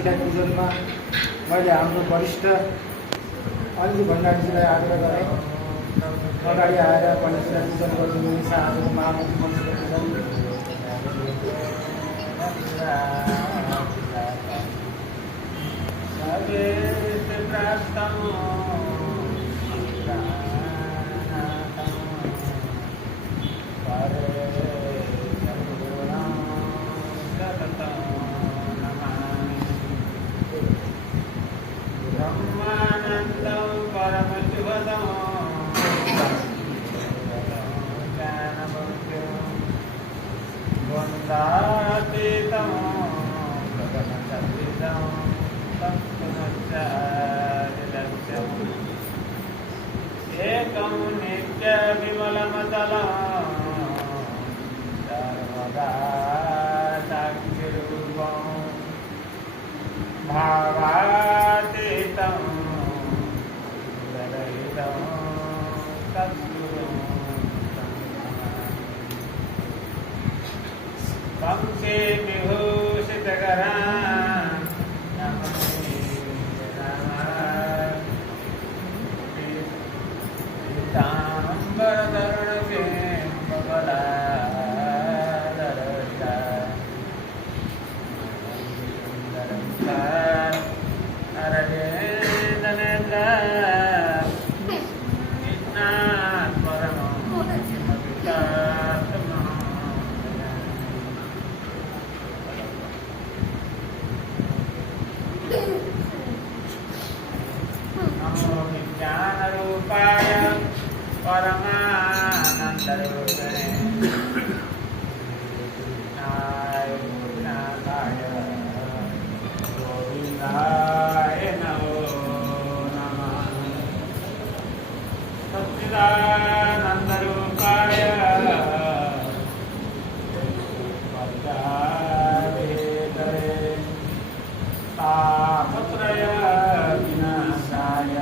भण्डारीजीलाई पूजनमा मैले हाम्रो वरिष्ठ अनिल भण्डारीजीलाई आग्रह गरेँ अगाडि आएर पण्डितजीलाई पूजन गरिदिनुहुनेछ। आजको महामन्त्री मन्त्रीको एकं नित्य विमलमतलं सर्वदा साक्षिरूपं भावातीतं ललितं तत्सुरं पंक्ति विभूषितकरां ताम्बरधरणके बगलादरता अरविन्दनेत्र कृष्णात् परमं किमपितात्मः नमो विज्ञानरूपाय परमानन्दरूपिणे कृष्णाय गोविन्दाय गोविन्दाय नमो नमः। सच्चिदानन्दरूपाय वरदाभिधये तापत्रय विनाशाय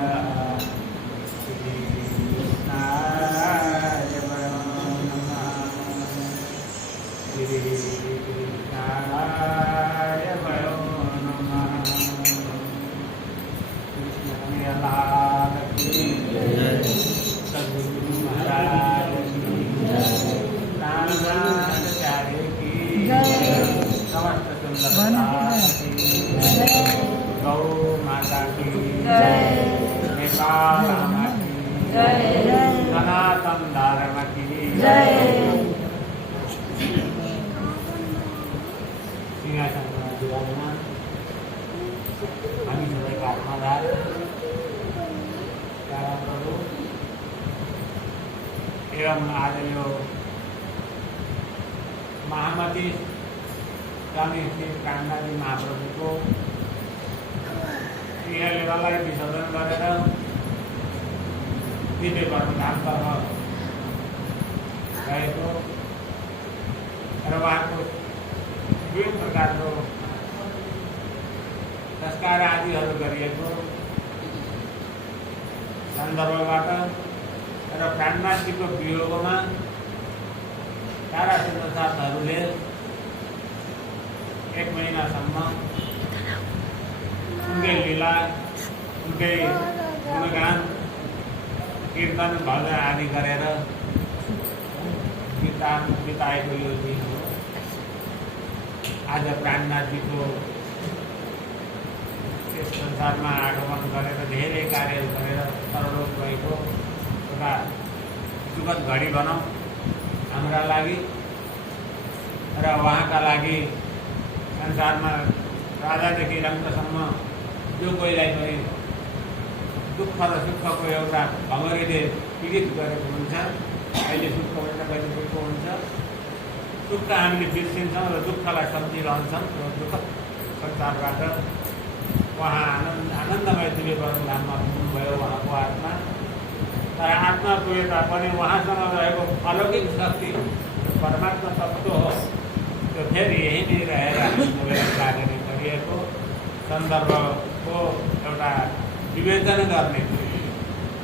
गौ माता की नेपाल आमा की सनातन धर्म की सिंहासनमा विराजमान हामी सबैका आधार प्रभु एवं आज यो महामती स्वामी श्री कान्दाजी महाप्रभुको सिंहलेवालाई विसर्जन गरेर दिव्य कर्मधामतर्फ गएको र उहाँको विभिन्न प्रकारको संस्कार आदिहरू गरिएको सन्दर्भबाट र प्राणनाथजीको वियोगमा सारा सिद्धसाधहरूले 1 महिनासम्म उनकै लीला उनकै गुणगान कीर्तन भजन आदि गरेर बिताएको यो दिन हो। आज प्राणनाथजीको यस संसारमा आगमन गरेर धेरै कार्यहरू गरेर परलोक गएको एउटा सुखद घडी भनौँ हाम्रा लागि र उहाँका लागि संसारमा राजादेखि रङ्कसम्म जो कोहीलाई पनि दुःख र सुखको एउटा भङ्गरीले पीडित गरेको हुन्छ। अहिले सुख हुन्छ कहिले दुःख हुन्छ। सुख हामीले बिर्सिन्छौँ र दुःखलाई सम्झिरहन्छौँ। दुःख संसारबाट उहाँ आनन्दमय दिव्य परमधाममा पुग्नुभयो उहाँको आत्मा। तर आत्मा पुगे तापनि उहाँसँग रहेको अलौकिक शक्ति परमात्मा तत्त्व हो त्यो फेरि यही नै रहेर हामीलाई लाग्ने गरिएको सन्दर्भको एउटा विवेचना गर्ने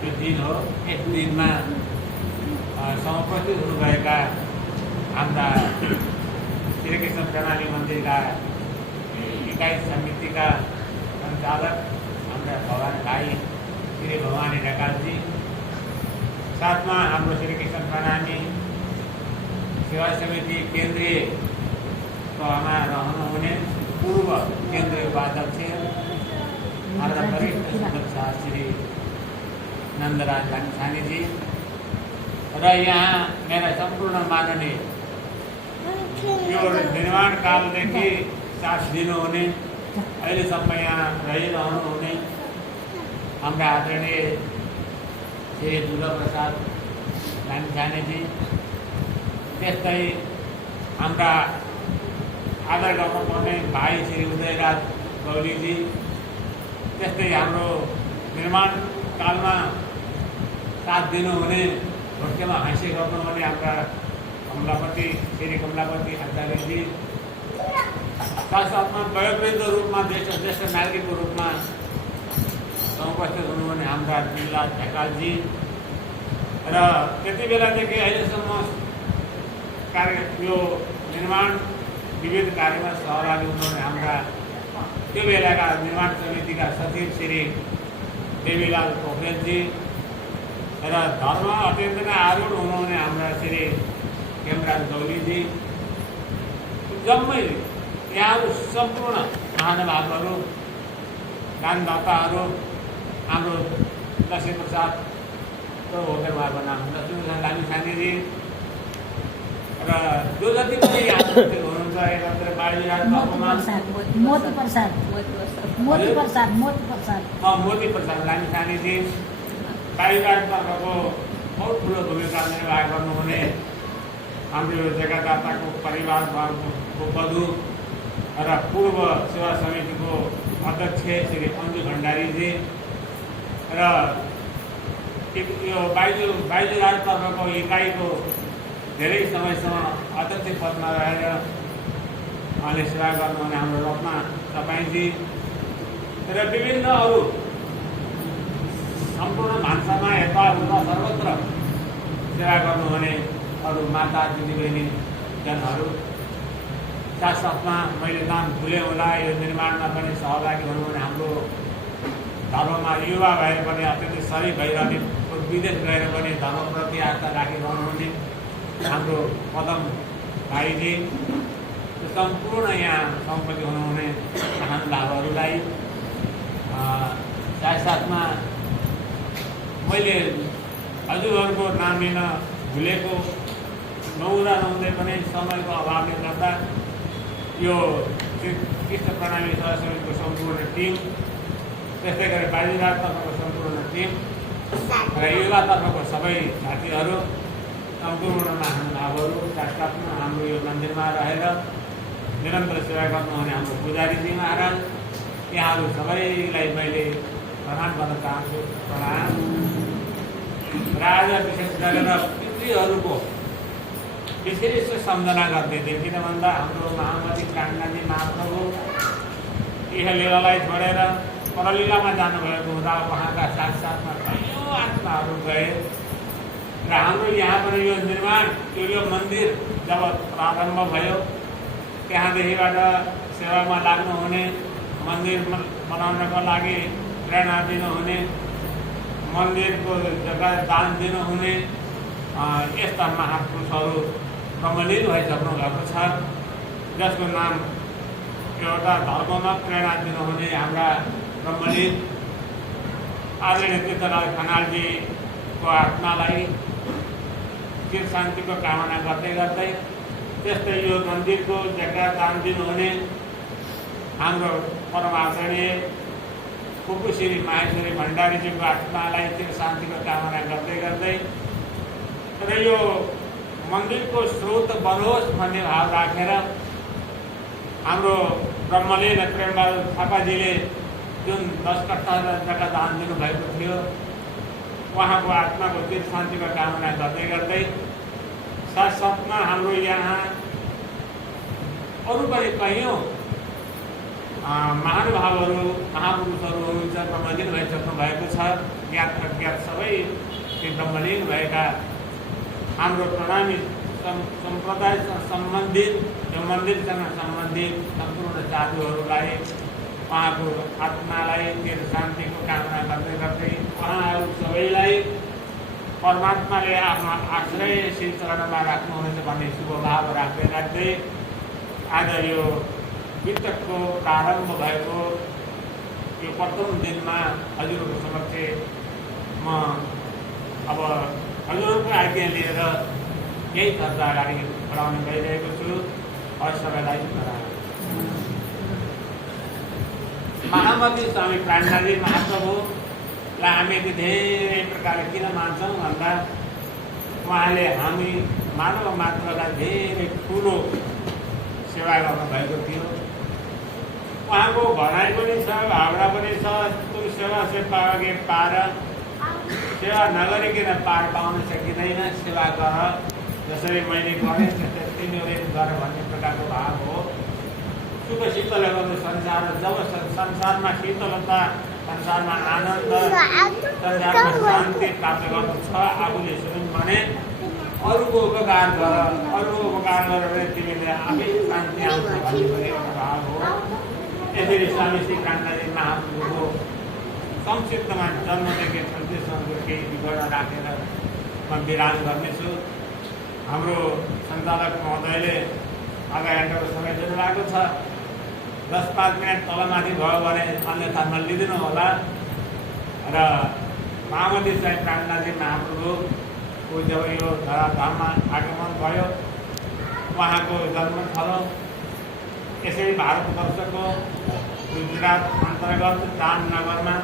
त्यो दिन हो। यस दिनमा समुपस्थित हुनुभएका हाम्रा श्रीकृष्ण प्रणाली मन्दिरका इकाइ समितिका सञ्चालक हाम्रा भवानी भाइ श्री भवानी ढकालजी, साथमा हाम्रो श्री कृष्ण प्रणामी सेवा समिति केन्द्रीय तहमा रहनुहुने पूर्व केन्द्रीय उपाध्यक्ष हाम्रा वरिष्ठ सदस्य श्री नन्दराज लामिछानेजी र यहाँ मेरा सम्पूर्ण माननीय यो निर्माण कालदेखि साथ दिनुहुने अहिलेसम्म यहाँ रहिरहनुहुने हाम्रा आदरणीय श्री दुर्गाप्रसाद लामिछानेजी, त्यस्तै हाम्रा आदर गर्नुपर्ने भाइ श्री उदयराज गौलीजी, त्यस्तै हाम्रो निर्माण कालमा साथ दिनुहुने भोटकेमा हाँसी गर्नुहुने हाम्रा कमलापति श्री कमलापति आचार्यजी, साथसाथमा वयोवृद्ध रूपमा ज्येष्ठ नागरिकको रूपमा उपस्थित हुनुहुने हाम्रा जिल्ला ढकालजी र त्यति बेलादेखि अहिलेसम्म यो निर्माण विविध कार्यमा सहभागी हुनुहुने हाम्रा त्यो बेलाका निर्माण समितिका सचिव श्री देवीलाल पोखरेलजी र धर्म अत्यन्त नै आरूढ हुनुहुने हाम्रा श्री हेमराज गौलीजी, जम्मै यहाँहरू सम्पूर्ण महानुभावहरू, दानदाताहरू, हाम्रो लक्ष्मीप्रसाद होटलको नाम लक्ष्मीप्रसाद लामिछानेजी र जो जति पनि यहाँ उपस्थित हुनुहुन्छ, एकत्र बालीराज मोती प्रसाद लामिछानेजी, बालीराज तर्फको बहुत ठुलो भूमिका निर्वाह गर्नुहुने हाम्रो जग्गादाताको परिवारको वधु र पूर्व सेवा समितिको अध्यक्ष श्री अन्जु भण्डारीजी र यो बाइजुराज तर्फको इकाइको धेरै समयसम्म अध्यक्ष पदमा रहेर उहाँले सेवा गर्नुहुने हाम्रो रत्ना तपाईँजी र विभिन्न अरू सम्पूर्ण भान्सामा यता उता सर्वत्र सेवा गर्नुहुने अरू माता दिदीबहिनी जनहरू, साथसाथमा मैले नाम भुलेँ होला, यो निर्माणमा पनि सहभागी हुनुहुने हाम्रो धर्ममा युवा भएर पनि अत्यन्तै सरिक भइरहने, विदेश गएर पनि धर्मप्रति आस्था राखिरहनुहुने हाम्रो पदम भाइजी, सम्पूर्ण यहाँ सम्पत्ति हुनुहुने महानुभावहरूलाई, साथसाथमा मैले हजुरहरूको नाम लिन भुलेको नहुँदै पनि समयको अभावले गर्दा यो कृष्ण प्रणामी सेवा समितिको सम्पूर्ण टिम, त्यस्तै गरी बालीराज तर्फको सम्पूर्ण टिम र युवातर्फको सबै साथीहरू, सम्पूर्ण महानुभावहरू, साथसाथमा हाम्रो यो मन्दिरमा रहेर निरन्तर सेवा गर्नुहुने हाम्रो पुजारीजी महाराज, यहाँहरू सबैलाई मैले प्रणाम गर्न चाहन्छु। प्रणाम। र आज विशेष गरेर पितृहरूको विशेष सम्झना गर्दैथिएँ, किन भन्दा हाम्रो महामती काण्डजी महाप्रभु यह लीलालाई छोडेर परलीलामा जानुभएको हुँदा उहाँका साथसाथमा कयौँ आत्माहरू गए र हाम्रो यहाँ पनि यो निर्माण यो मन्दिर जब प्रारम्भ भयो, त्यहाँदेखिबाट सेवामा लाग्नुहुने, मन्दिर बनाउनको लागि प्रेरणा दिनुहुने, मन्दिरको जग्गा दान दिनुहुने यस्ता महापुरुषहरू ब्रह्मलीन भइसक्नु भएको छ, जसको नाम एउटा धर्ममा प्रेरणा दिनुहुने हाम्रा ब्रह्मलीन आदरणीय तीर्थराज खनालजीको आत्मालाई चिर शान्तिको कामना गर्दै गर्दै, त्यस्तै यो मन्दिरको जग्गा दान दिनुहुने हाम्रो परम आदरणीय फुपू श्री माहेश्वरी भण्डारीजीको आत्मालाई चिर शान्तिको कामना गर्दै गर्दै र यो मन्दिरको स्रोत बनोस् भन्ने भाव राखेर हाम्रो ब्रह्मलीन प्रेमलाल थापाजीले जुन 10 कट्ठा जग्गा दान दिनुभएको थियो, उहाँको आत्माको चिर शान्तिको कामना गर्दै गर्दै साथसाथमा हाम्रो यहाँ अरू पनि कयौँ महानुभावहरू महापुरुषहरू हुनुहुन्छ, ब्रह्मलीन भइसक्नु भएको छ। ज्ञात अज्ञात सबै ती ब्रह्मलीन भएका हाम्रो प्रणामी सम्प्रदायसँग सम्बन्धित त्यो मन्दिरसँग सम्बन्धित सम्पूर्ण साधुहरूलाई उहाँको आत्मालाई चिर शान्तिको कामना गर्दै गर्दै उहाँहरू सबैलाई परमात्माले आफ्नो आश्रय श्री चरणमा राख्नुहुनेछ भन्ने शुभ भाव राख्दै राख्दै आज यो वितकको प्रारम्भ भएको यो प्रथम दिनमा हजुरहरूको समक्ष म अब हजुरहरूको आज्ञा लिएर यही चर्चा अगाडि बढाउन गइरहेको छु। सबैलाई महामती स्वामी प्राणनाथजी महाप्रभुलाई हामी धेरै प्रकारले किन मान्छौँ भन्दा उहाँले हामी मानव मात्रलाई धेरै ठुलो सेवा गर्नुभएको थियो। उहाँको भनाइ पनि छ, भावना पनि छ, तुम सेवा से पाओगे पार, सेवा नगरिकन पार पाउन सकिँदैन, सेवा गर, जसरी मैले गरेँ त्यसरी तिमीहरूले गर भन्ने प्रकारको भाव हो। सुख शीतल गर्नु संसार, जब संसारमा शीतलता, संसारमा आनन्द, संसारमा शान्ति प्राप्त गर्नु छ आफूले सुन्यौँ भने अरूको उपकार गर, अरूको उपकार गरेर भने तिमीले आफै शान्ति आउँछ भन्ने पनि एउटा भाव हो। यसरी स्वामी श्री कान्ताजी महाप्रभुको संक्षिप्तमा जन्मदेखि सन्देशहरूको केही विवरण राखेर म विराम गर्नेछु। हाम्रो सञ्चालक महोदयले आधा घन्टाको समय दिनुभएको छ। 10-5 मिनट तलमाथि भयो भने अन्यथा नलिदिनु होला। र महामती स्वामी प्राणनाथजी महाप्रभुको जब यो धराधाममा आगमन भयो, उहाँको जन्मस्थल यसै भारतवर्षको गुजरात अन्तर्गत जामनगरमा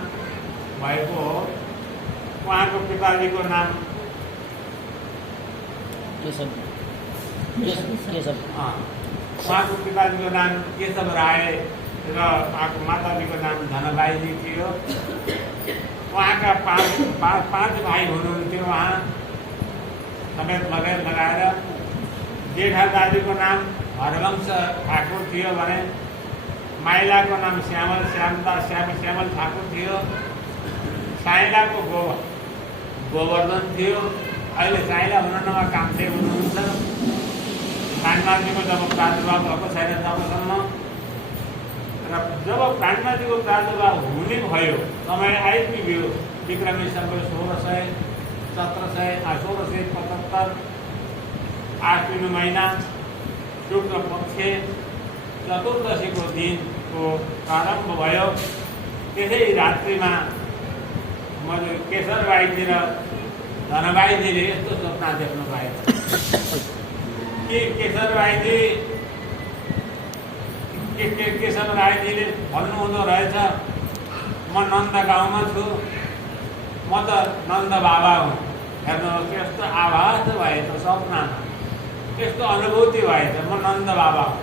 भएको हो। उहाँको पिताजीको नाम उहाँको पिताजीको नाम केशव राय र उहाँको माताजीको नाम धनबाईजी थियो। उहाँका पाँच भाइ हुनुहुन्थ्यो। उहाँ समेत लगाएर जेठा दाजुको नाम हरवंश ठाकुर थियो भने माइलाको नाम श्यामल ठाकुर थियो। साइलाको गोवर्धन थियो। अहिले साइला हुनुहुन्न, कामदेव हुनुहुन्छ। प्राणनाथजीको जब प्रादुर्भाव भएको छैन तबसम्म, र जब प्राणनाथजीको प्रादुर्भाव हुने भयो, समय आइपुग्यो विक्रमी सम्म 1675 आश्विन महिना शुक्ल पक्ष चतुर्दशीको दिनको प्रारम्भ भयो। त्यसै रात्रिमा केशर बाईजी र धनबाईजीले यस्तो सपना देख्नु भयो कि केशर राईजीले भन्नुहुँदो रहेछ, म नन्द गाउँमा छु, म त नन्द बाबा हुँ। हेर्नुहोस्, यस्तो आभास भएछ सपनामा, यस्तो अनुभूति भएछ, म नन्द बाबा हुँ।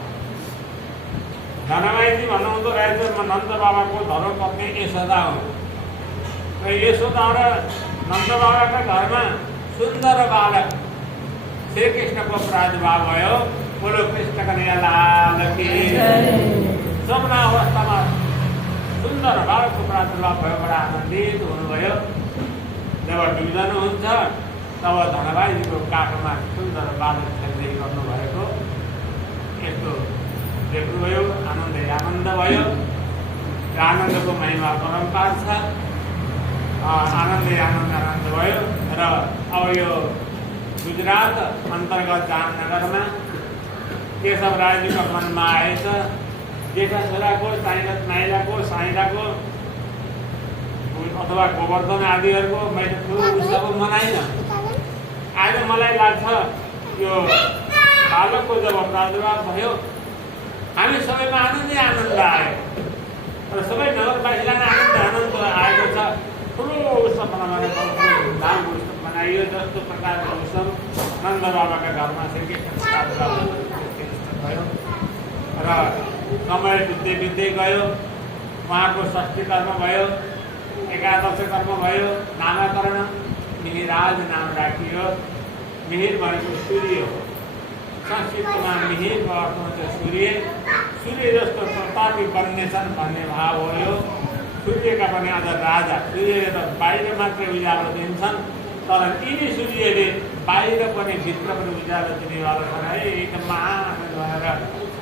धनबाईजी भन्नुहुँदो रहेछ, म नन्द बाबाको धर्मपत्नी यशोदा हुँ। र यशोदा र नन्द बाबाका घरमा सुन्दर बालक श्रीकृष्णको प्रादुर्भाव भयो। बोलो कृष्ण कन्हैया लाल की। सपना अवस्थामा सुन्दर बालकको प्रादुर्भाव भयो। बडा आनन्दित हुनुभयो। जब बिउजनुहुन्छ तब धनबाईजीको काखमा सुन्दर बालक खेल्दै गर्नुभएको यस्तो देख्नुभयो। आनन्द भयो। र आनन्दको महिमा परम्पार छ। आनन्द भयो। र अब यो गुजरात अन्तर्गत जामनगरमा केशव राईजीको मनमा आएछ, जेठा छोराको साइलाको अथवा गोवर्धन आदिहरूको मैले ठुलो उत्सव मनाइनँ। आज मलाई लाग्छ यो बालकको जब प्रादुर्भाव भयो, हामी सबैमा आनन्द आयो र सबै नगरवासीलाई आनन्द आएको छ। ठुलो उत्सव मनाइयो। जस्तो प्रकारको उत्सव नन्द बाबाका घरमा श्रीकृष्ण प्रादुर्भाव भयो र समय बित्दै गयो। उहाँको षष्ठी कर्म भयो, एकादश कर्म भयो, नामकरण मिहिराज नाम राखियो। मिहिर भनेको सूर्य हो। संस्कृतमा मिहिरको अर्थ हुन्छ सूर्य जस्तो प्रतापी बन्नेछन् भन्ने भाव हो। यो सूर्यका पनि अझ राजा, सूर्यले त बाहिर मात्रै उज्यालो दिन्छन्, तर यिनी सूर्यले बाहिर पनि भित्र पनि उज्यालो दिनेवाला छन् है। एकदम महान भएर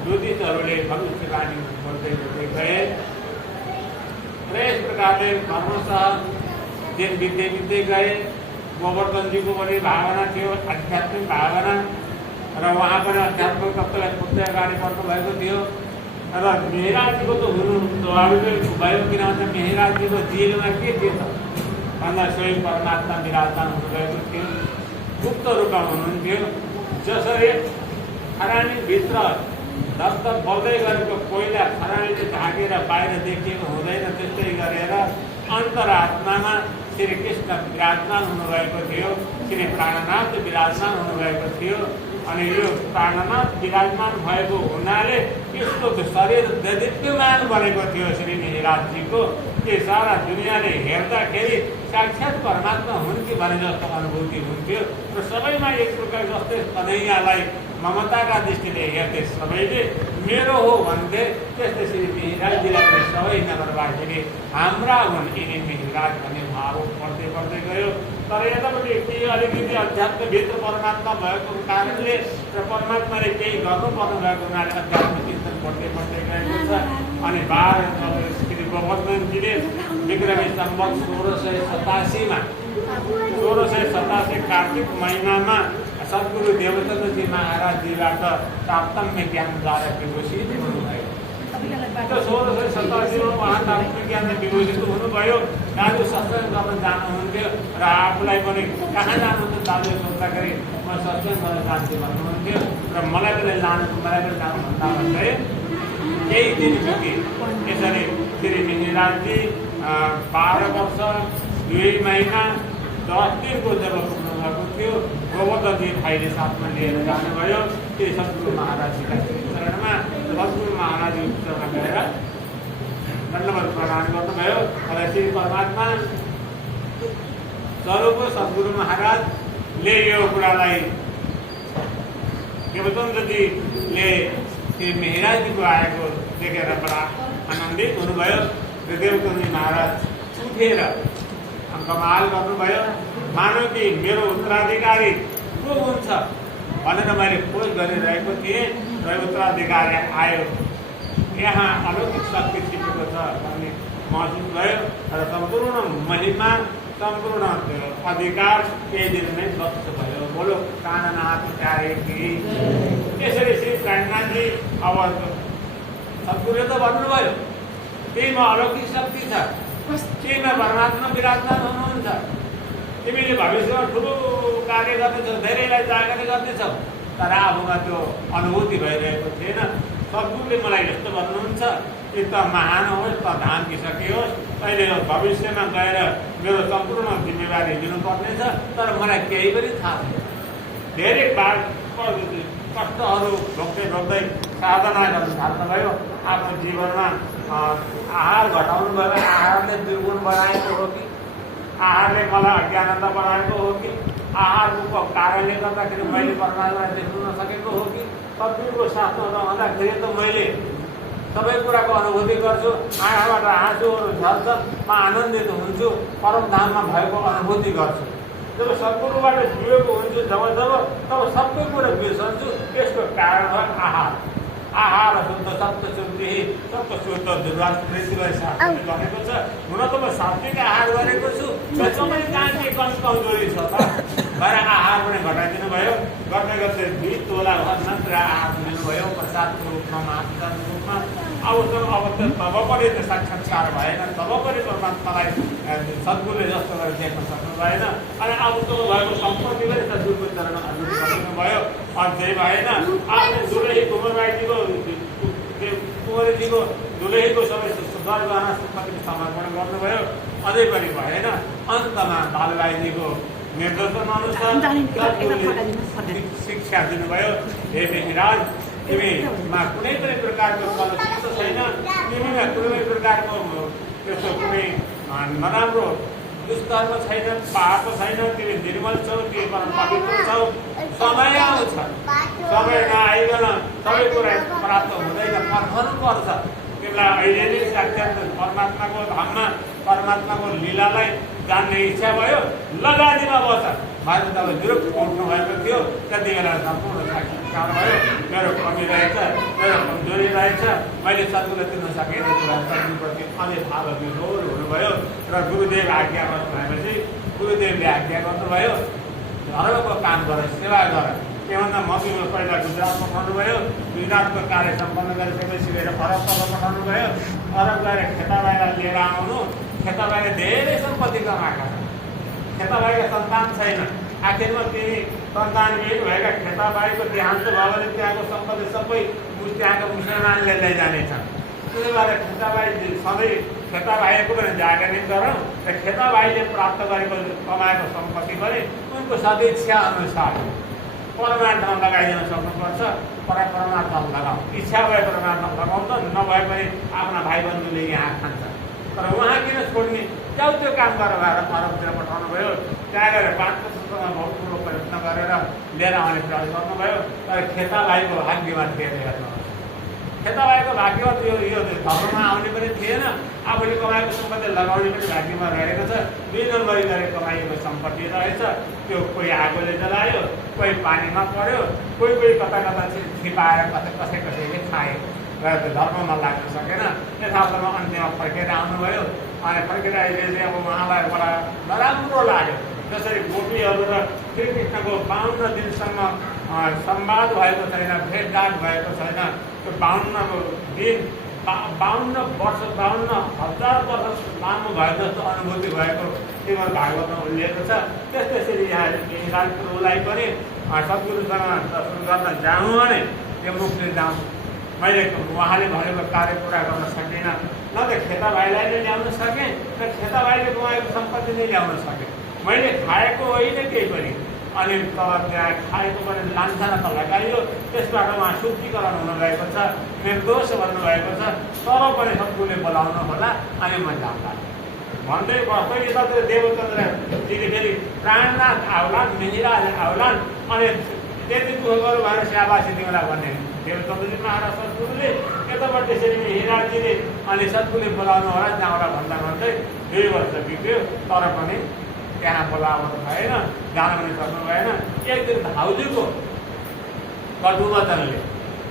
ज्योतिषहरूले भविष्यवाणी बोल्दै बोल्दै गए र यस प्रकारले धर्मशः दिन बित्दै बित्दै गए। गोवर्धनजीको पनि भावना थियो, आध्यात्मिक भावना, र उहाँ पनि आध्यात्मिक तत्त्वलाई खोज्दै अगाडि बढ्नु भएको थियो। र मेहराजीको त हुनु स्वाभाविक भयो, किनभने मेहराजीको जेलमा के थियो त भन्दा स्वयं परमात्मा विराजमान हुनुभएको थियो, गुप्त रूपमा हुनुहुन्थ्यो। जसरी खरानीभित्र धपधप बल्दै गरेको कोइला खरानीले ढाकेर बाहिर देखिएको हुँदैन, त्यस्तै गरेर अन्तरात्मामा श्री कृष्ण विराजमान हुनुभएको थियो, श्री प्राणनाथ विराजमान हुनुभएको थियो। अनि यो प्राणनाथ विराजमान भएको हुनाले यस्तो शरीर दैदिप्यमान बनेको थियो श्री मेहराजजीको कि सारा दुनियाँले हेर्दाखेरि साक्षात् परमात्मा हुन् कि भने जस्तो अनुभूति हुन्थ्यो। र सबैमा एक प्रकार जस्तै कन्हैयालाई ममताका दृष्टिले हेर्थे, सबैले मेरो हो भन्थे। त्यस्तै श्री मेहराजजीलाई पनि सबै नगरवासीले हाम्रा हुन् यिनी मेहराज भन्ने भाव बढ्दै बढ्दै गयो। तर यतापट्टि केही अलिकति अध्यात्मभित्र परमात्मा भएको कारणले र परमात्माले केही गर्नुपर्ने भएको हुनाले अध्यात्म चिन्तन बढ्दै बढ्दै गएको छ। अनि 12 श्री गोवर्धनजीले विक्रमी सम्वत 1687 कार्तिक महिनामा सद्गुरु देवचन्द्रजी महाराजजीबाट तारतम्य ज्ञानद्वारा विभूषित हुनुभयो। त्यो 1687 उहाँ तारतम्य ज्ञानले विभूषित हुनुभयो। दाजु सत्सङ्ग गर्न जानुहुन्थ्यो र आफूलाई पनि कहाँ जानुहुन्छ दाजु सोद्धाखेरि म सत्सङ्ग गर्न जान्छु भन्नुहुन्थ्यो र मलाई पनि जानु भन्दा भन्दै केही दिनपछि यसरी श्री मेहराजजी 12 वर्ष 2 महिना 10 दिनको जब पुग्नुभएको थियो, गोवर्धनजी भाइले साथमा लिएर जानुभयो। त्यो सद्गुरु महाराजजीका चरणमा सद्गुरु महाराजजी चरणमा गएर दण्डवत प्रदान गर्नुभयो। र श्री परमात्मा स्वरूप सद्गुरु महाराजले यो कुरालाई देवचन्द्रजीले श्री मेहराजजीको आएको देखेर बडा आनन्दित हुनुभयो। र देवचन्द्रजी महाराज उठेर कमाल गर्नुभयो, मानव कि मेरो उत्तराधिकारी को हुन्छ भनेर मैले खोज गरिरहेको थिएँ र उत्तराधिकारी आयो, यहाँ अलौकिक शक्ति छिपेको छ भन्ने महसुस भयो। र सम्पूर्ण महिमा सम्पूर्ण अधिकार केही दिन नै प्राप्त भयो। बोलो प्राणनाथ प्यारे की। त्यसरी श्री प्राणनाथजी अब सद्गुरुले त भन्नुभयो त्यहीमा अलौकिक शक्ति छ, त्यहीमा परमात्मा विराजमान हुनुहुन्छ, तिमीले भविष्यमा ठुलो कार्य गर्नेछौ, धेरैलाई जागरण गर्नेछौ। तर आफूमा त्यो अनुभूति भइरहेको थिएन। सद्गुरुले मलाई यस्तो भन्नुहुन्छ कि त महान होस्, त धाम किसकियोस्, तैँले भविष्यमा गएर मेरो सम्पूर्ण जिम्मेवारी लिनुपर्नेछ। तर मलाई केही पनि थाहा छैन। धेरै कष्टहरू भोग्दै साधना गर्न थाल्नुभयो। आफ्नो जीवनमा आहार घटाउनु भयो। आहारले दुर्गुण बनाएको हो कि आहारले मलाई अज्ञानता बनाएको हो कि आहारको कारणले गर्दाखेरि मैले परमात्मालाई देख्न नसकेको हो कि सद्गुरुको साथमा रहँदाखेरि त मैले सबै कुराको अनुभूति गर्छु। आँखाबाट आँसुहरू झर्छ, म आनन्दित हुन्छु, परमधाममा भएको अनुभूति गर्छु। जब सद्गुरुबाट जुएको हुन्छु जब तब सबै कुरा बिर्सन्छु। यसको कारण हो आहार। आहार शुद्ध सप्त शुद्धि सप्त शुद्ध दुर्वास्मृतिलाई शास्त्रले भनेको छ। हुन त म सात्विक आहार गरेको छु, त्यसमै कहाँ के कमजोरी छ त भएर आहार पनि घटाइदिनु भयो। गर्दै गर्दै 2 तोला मात्र आहार दिनुभयो प्रसादको रूपमा, महाप्रसादको रूपमा। अब त तब पनि त साक्षात्कार भएन, तब पनि परमात्मालाई सद्गुरुले जस्तो गरेर देख्न सक्नु भएन। अनि अब त भएको सम्पत्ति पनि सद्गुरुको चरणमा अर्पित गर्नु भयो। अझै भएन, आफ्नो दुलही कुँवरीजीको दुलहीको सबै स्वर्गना सम्पत्ति समर्पण गर्नुभयो। अझै पनि भएन। अन्तमा बालुभाइजीको निर्देशन अनुसार शिक्षा दिनुभयो। हे मेहराज, तिमीमा कुनै पनि प्रकारको कलुषित छैन, तिमीमा कुनै प्रकारको त्यस्तो कुनै नराम्रो दुष्कर्म छैन, पाप छैन, तिमी निर्मल छौ, तिमी परम पवित्र छौ। समय आउँछ, समय नआइकन सबै कुरा प्राप्त हुँदैन, पर्खनुपर्छ। तिमीलाई अहिले नै साक्षात् परमात्माको धाममा परमात्माको लीलालाई जान्ने इच्छा भयो, लगानीमा बस। मैले तपाईँ जुरुप उठ्नु भएको थियो त्यति बेला सम्पूर्ण साक्षात्कार भयो। मेरो कमी रहेछ, मेरो कमजोरी रहेछ, मैले सद्गुरु तिर्न सकेन, सद्गुरुप्रति अझै भाव विभोर हुनुभयो र गुरुदेव आज्ञा गर्नु भएपछि गुरुदेवले आज्ञा गर्नुभयो धर्मको काम गर, सेवा गर। त्योभन्दा मम्मीमा पहिला गुजरातमा पठाउनुभयो, गुजरातको कार्य सम्पन्न गरिसकेपछि लिएर अरबतर्फ पठाउनुभयो। अरब गएर खेताबाईलाई लिएर आउनु। खेताबाईले धेरै सम्पत्ति कमाएका छन्, खेताबाईका सन्तान छैन। आखिरमा तिनी सन्तानविहीन भएका खेताबाईको देहान्त भयो भने त्यहाँको सम्पत्ति सबै त्यहाँको मुसलमानले लैजानेछन्। त्यसै भएर खेताबाई सधैँ खेताबाईको पनि जागरण गरौँ र खेताबाईले प्राप्त गरेको कमाएको सम्पत्ति पनि उनको सदिच्छा अनुसार परमार्थमा लगाइदिन सक्नुपर्छ। परमार्थमा लगाऊ, इच्छा भए परमार्थमा लगाउँछ, नभए पनि आफ्ना भाइबन्धुले यहाँ खान्छ। तर उहाँ किन छोड्ने, जाउ त्यो काम गरेर अरबतिर पठाउनु भयो। त्यहाँ गएर 5 वर्षसम्म बहुत ठुलो प्रयत्न गरेर लिएर आउने प्रयास गर्नुभयो। तर खेताबाईको भाग्यमा थिएन। हेर्नुहोस्, खेताबाईको भाग्यमा यो धर्ममा आउने पनि थिएन, आफूले कमाएको सम्पत्ति लगाउने पनि भाग्यमा रहेको छ। 2 नम्बरी गरेर कमाइएको सम्पत्ति रहेछ। त्यो कोही आगोले जलायो, कोही पानीमा पर्यो, कोही कता कता छिपाएर कसैले खाए र त्यो धर्ममा लाग्न सकेन। यथार्थमा अन्त्यमा फर्केर आउनुभयो। अनि फर्केर अहिले चाहिँ अब उहाँलाई बडा नराम्रो लाग्यो। जसरी गोपीहरू र श्रीकृष्णको 52 दिनसम्म संवाद भएको छैन, भेटघाट भएको छैन। त्यो 52 दिन 52 वर्ष 52,000 वर्ष लामो भए जस्तो अनुभूति भएको श्रीमद् भागवतमा उल्लेख छ। त्यसरी यहाँ हिराजपुरलाई पनि सद्गुरुसँग दर्शन गर्न जाउँ भने त्यो मुक्ति जाउँ। मैले उहाँले भनेको कार्य पुरा गर्न सकिनँ। न त खेताबाईलाई नै ल्याउन सकेँ, न खेताबाईले कमाएको सम्पत्ति नै ल्याउन सकेँ। मैले खाएको होइन केही पनि। अनि तब त्यहाँ खाएको पनि लान्छना त लगाइयो। त्यसबाट उहाँ शुद्धिकरण हुनुभएको छ, निर्दोष भन्नुभएको छ। तर पनि सद्गुरुले बोलाउनु होला अनि म जाउँला भन्दै बस्दै यता देवचन्द्रजीले फेरि प्राणनाथ आउलान्, मिहिराज आउलान्। अनि त्यति दुःख गर्नु भएर स्याबासी तिमीलाई भन्ने देवचन्द्रजी महाराज सद्गुरुले यताबाट त्यसरी मिहिराजजीले अनि सद्गुरुले बोलाउनु होला जाउँला भन्दै 2 वर्ष बित्यो। तर पनि त्यहाँ बोलाउनु भएन, जान पनि सक्नु भएन। एक दिन भाउजूको कटुवचनले,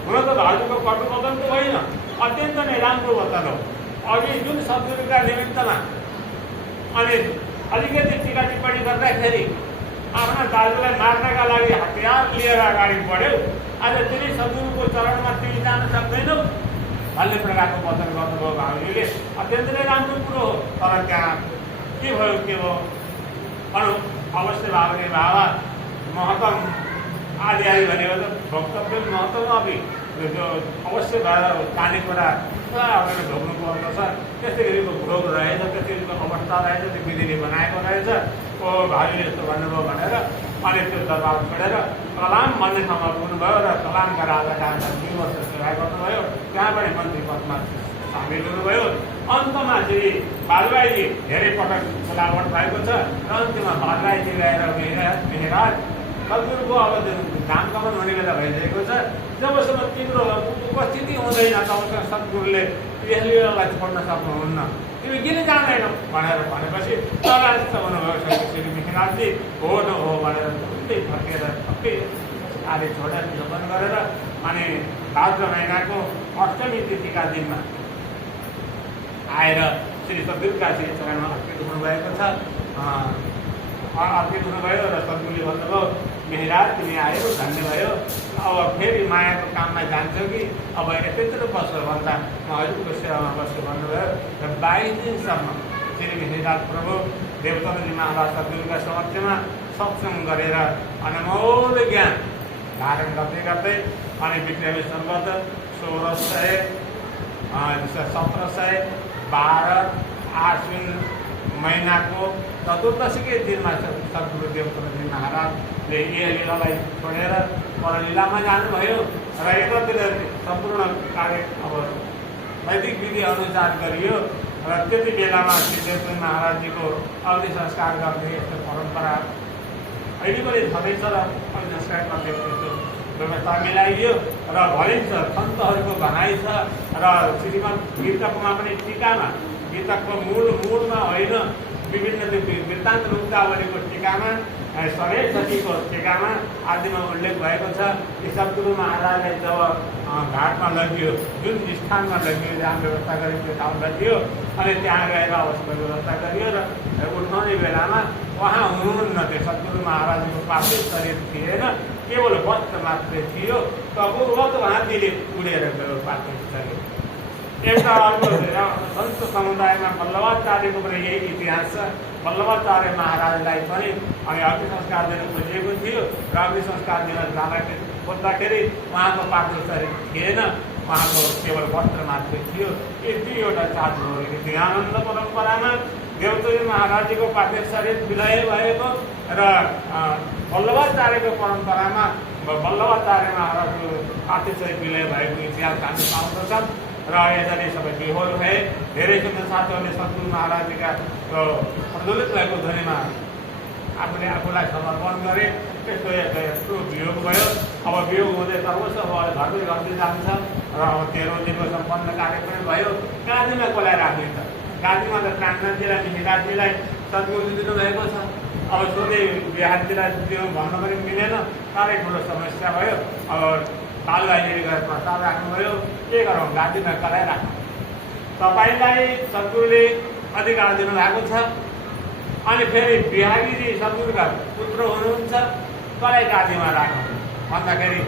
हुन त भाउजूको कटुवचन त होइन, अत्यन्त नै राम्रो वचन हो। अघि जुन सद्गुरुका निमित्तमा अनि अलिकति टिका टिप्पणी गर्दाखेरि आफ्ना दाजुलाई मार्नका लागि हतियार लिएर अगाडि बढ्यौ। आज तिनी सद्गुरुको चरणमा तिमी जान सक्दैनौ भन्ने प्रकारको वचन गर्नुभयो भाउजूले। अत्यन्त नै राम्रो कुरो हो। तर त्यहाँ के भयो अवश्य भावने बाबा महत्तम आदि भनेको त वक्तव्य महत्त्व अभि जो अवश्य भएर खानेकुरा पुरा अगाडि भोग्नु पर्दो छ। त्यस्तै गरीको भोग रहेछ, त्यस्तै गरीको अवस्था रहेछ, त्यो विधिले बनाएको रहेछ। ओ भाइले यस्तो भन्नुभयो भनेर अनि त्यो दरबार छोडेर कलाम भन्ने ठाउँमा पुग्नुभयो र कलामका राजाका 2 वर्ष सेवा गर्नुभयो। त्यहाँ पनि मन्त्री पदमा सामेल हुनुभयो। अन्तमा चाहिँ बालराईजी धेरै पटक बोलावट भएको छ र अन्त्यमा बालराईजी ल्याएर मेहराज सद्गुरुको अब नामकमन हुने बेला भइसकेको छ। जबसम्म तिम्रो उपस्थिति हुँदैन तबसम्म सद्गुरुले यसलाई छोड्न सक्नुहुन्न, तिमी किन जाँदैनौ भनेर भनेपछि तलास्त हुनुभयो श्री मेहराजजी। हो न हो भनेर उल्टै फर्केर सबै आदि छोडेर जोपन गरेर अनि भाद्र महिनाको 8मी तिथिका दिनमा आएर श्री सद्गुरुका श्री चरणमा अर्पित हुनुभएको छ। अर्पित हुनुभयो र सद्गुरुले भन्नुभयो मेहराज तिमी आयो, धन्य भयो। अब फेरि मायाको काममा जान्छौ कि अब यत्रो बस्यो भन्दा म हजुरको सेवामा बस्छु भन्नुभयो। र 22 दिनसम्म श्री मेहराज प्रभु देवचन्द्रजी महाराज सद्गुरुका समक्षमा सत्सङ्ग गरेर अनमोल ज्ञान धारण गर्दै गर्दै अनि विक्रमी सम्बत 1612 आश्विन महिनाको चतुर्दशीकै दिनमा सद्गुरु देवचन्द्रजी महाराजले यही लीलालाई छोडेर परलीलामा जानुभयो। र यतातिर सम्पूर्ण कार्य अब वैदिक विधि अनुसार गरियो। र त्यति बेलामा श्री देवचन्द्र महाराजजीको अग्नि संस्कार गर्ने यस्तो परम्परा अहिले पनि छँदैछ र अग्नि संस्कार गर्ने यस्तो व्यवस्था मिलाइयो। र भनिन्छ सन्तहरूको भनाइ छ र श्रीमद् गीतकमा पनि टीकामा गीतकको मूलमा होइन विभिन्न वृत्तान्त मुक्तावलीको टीकामा सबै सचिवको टेकामा आदिमा उल्लेख भएको छ कि सद्गुरु महाराजले जब घाटमा लगियो, जुन स्थानमा लगियो जहाँ व्यवस्था गरियो त्यो ठाउँ लगियो अनि त्यहाँ गएर अवस्था व्यवस्था गरियो र उठाउने बेलामा उहाँ हुनुहुन्न थियो। सद्गुरु महाराजको पार्थिव शरीर थिएन, केवल वस्त्र मात्रै थियो। तबुवत उहाँले उडेर गयो पार्थिव शरीर। एउटा अर्को सन्त समुदायमा वल्लभाचार्यको पनि यही इतिहास छ। वल्लभाचार्य महाराजलाई पनि अनि अग्नि संस्कार दिन खोजिएको थियो र अग्नि संस्कार दिन जाँदाखेरि खोज्दाखेरि उहाँको पार्थिव शरीर थिएन, उहाँको केवल वस्त्र मात्रै थियो। यी दुईवटा चार्ज हो। दयानन्द परम्परामा देवतोरी महाराजीको पार्थिव शरीर विलय भएको र वल्लभाचार्यको परम्परामा वल्लभाचार्य महाराजको पार्थिव शरीर विलय भएको इतिहास हामी पाउँदछौँ। र यसरी सबै विहोर भए। धेरै सुन्दर साथीहरूले सद्गुरु महाराजका प्रज्वलित भएको ध्वनिमा आफूले आफूलाई समर्पण गरे। त्यस्तो यत्रो वियोग भयो। अब वियोग हुँदै सर्वस्व घरमै गर्दै जान्छ र अब 13औं दिनको सम्पन्न कार्यक्रम भयो। गाजीमा कसलाई राख्ने त? गाजीमा त प्राणनाथजीलाई मिहिराजीलाई सद्गुरु दिनुभएको छ। अब सोधै बिहारजीलाई दिनु भन्न पनि मिलेन, साह्रै ठुलो समस्या भयो। अब कालबाहिनी गरेर प्रस्ताव राख्नुभयो, के गरौँ, गाजीमा कसलाई राख्नु? तपाईँलाई सद्गुरुले अधिकार दिनुभएको छ। अनि फेरि बिहारीजी सद्गुरुका पुत्र हुनुहुन्छ, कसलाई गाजीमा राख्नु भन्दाखेरि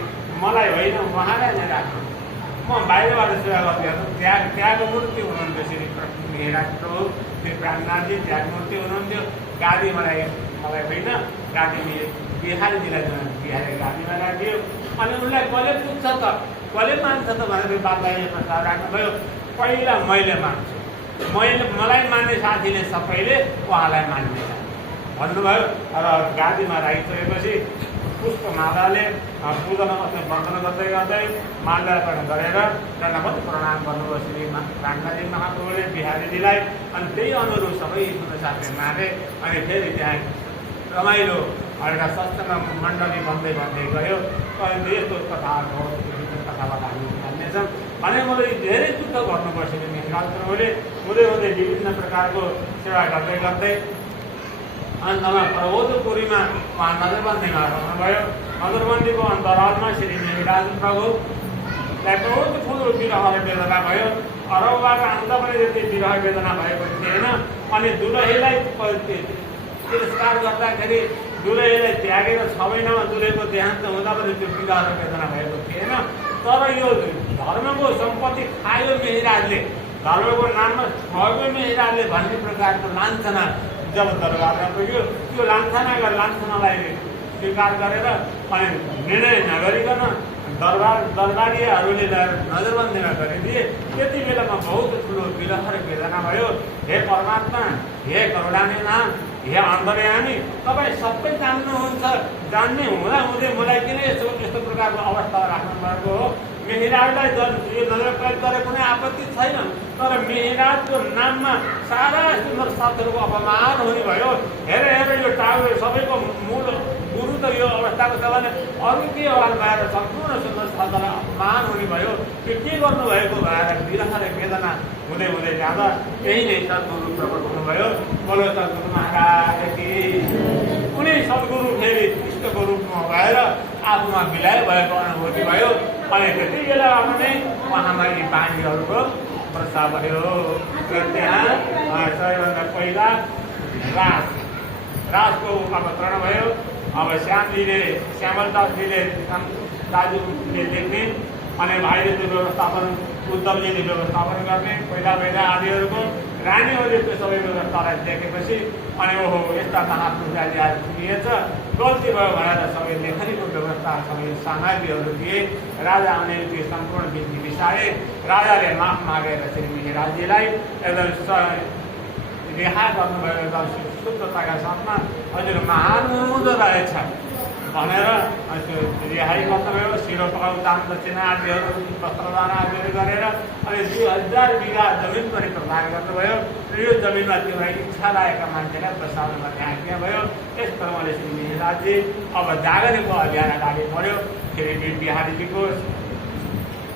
मलाई होइन, उहाँलाई नै राख्नु। म बाहिरबाट सेवा गर्छु। त्याग मूर्ति हुनुहुन्थ्यो श्री मिहिराज प्रभु, श्री प्राणनाथजी त्याग मूर्ति हुनुहुन्थ्यो। गादी मलाई होइन, गादी बिहारीजीलाई बिहारी गादीमा राखियो। अनि उनलाई कसले पुग्छ त, कसले मान्छ त भनेर बाबाले प्रस्ताव राख्नुभयो। पहिला मैले मान्छु, मलाई मान्ने साथीले सबैले उहाँलाई मान्ने भन्नुभयो। र गादीमा राखिसकेपछि पुष्पमालाले पूजन वन्दन गर्दै गर्दै माल्यार्पण गरेर दण्डवत प्रणाम गर्नुभयो श्री प्राणनाथजी महाप्रभुले बिहारीजीलाई। अनि त्यही अनुरूप सबै साथी माने। अनि फेरि त्यहाँ रमाइलो एउटा सत्सङ्ग मण्डली बन्दै गयो। अनि यस्तो कथाहरू कथाबाट हामी जान्नेछौँ भने मलाई धेरै दुःख गर्नुपर्छ कि मिहिराज प्रभुले हुँदै विभिन्न प्रकारको सेवा गर्दै अन्तमा प्रबोधपुरीमा उहाँ नजरबन्दीमा रहनुभयो। नजरबन्दीको अन्तरालमा श्री मिहिराज प्रभुलाई बहुत ठुलो विरह वेदना भयो। अरबबाट आउँदा पनि त्यति विरह वेदना भएको थिएन। अनि दुलहीलाई तिरस्कार गर्दाखेरि दुलहीलाई त्यागेर 6 महिनामा दुलहीको देहान्त हुँदा पनि त्यो विरह र वेदना भएको थिएन। तर यो धर्मको सम्पत्ति खायो मिहिराजले, धर्मको नाममा ठग्यो मिहिराजले भन्ने प्रकारको लान्छना जब दरबारमा पुग्यो, त्यो लान्छनालाई स्वीकार गरेर अनि निर्णय नगरिकन दरबारीहरूले नजरबन्दीमा गरिदिए। त्यति बेलामा बहुत ठुलो विरह र वेदना भयो। हे परमात्मा, हे करुणानिधान, हे अन्तर्यामी, तपाईँ सबै जान्नुहुन्छ। जान्ने हुँदै मलाई किन यस्तो प्रकारको अवस्था राख्नु भएको हो? मिहिराजलाई यो नजर कैद गरे कुनै आपत्ति छैन, तर मिहिराजको नाममा सारा सुन्दर शब्दहरूको अपमान हुने भयो। हेर यो टाउको सबैको मूल गुरु त यो अवस्थाको छ भने अरू के होला भएर सम्पूर्ण सुन्दर शब्दलाई अपमान हुने भयो। त्यो के गर्नुभएको भएर विरह र वेदना हुँदै जाँदा यही नै सद्गुरु प्रकट हुनुभयो। बोलो सद्गुरु महाराज की। कुनै सद्गुरु फेरि इष्टको रूपमा भएर आफूमा विलय भएको अनुभूति भयो। अनि त्यति बेलामा नै उहाँमा यी बानीहरूको प्रस्ताव भयो। र त्यहाँ सबैभन्दा पहिला राजको अवतरण भयो। अब श्यामलदासजीले दाजुले लेख्ने अनि भाइले त्यो व्यवस्थापन, उद्धवजीले व्यवस्थापन गर्ने, पहिला आदिहरूको रानीहरूले त्यो सबै व्यवस्थालाई देखेपछि अनि ओहो यस्ता महापुरुषले आज पुगिएछ, गल्ती भयो भनेर सबै लेखनीको व्यवस्था सबै सामग्रीहरू दिए। राजा आउने त्यो सम्पूर्ण विधि बिसाए। राजाले माफ मागेर श्री मिहिराजजीलाई एकदम रिहा गर्नुभयो। एकदम शुद्धताका साथमा हजुर महान हुँदो रहेछ भनेर रिहाई गर्नुभयो। शिरोपकाउ दान दक्षिणा आदिहरू, वस्त्रदान आदिहरू गरेर अनि 2000 बिघा जमिन पनि प्रदान गर्नुभयो। र यो जमिनमा त्यो इच्छा लागेका मान्छेलाई प्रसाद गर्ने आज्ञा भयो। यस क्रमले श्री मिहिराजजी अब जागरणको अभियान अगाडि बढ्यो। फेरि बिहारीजीको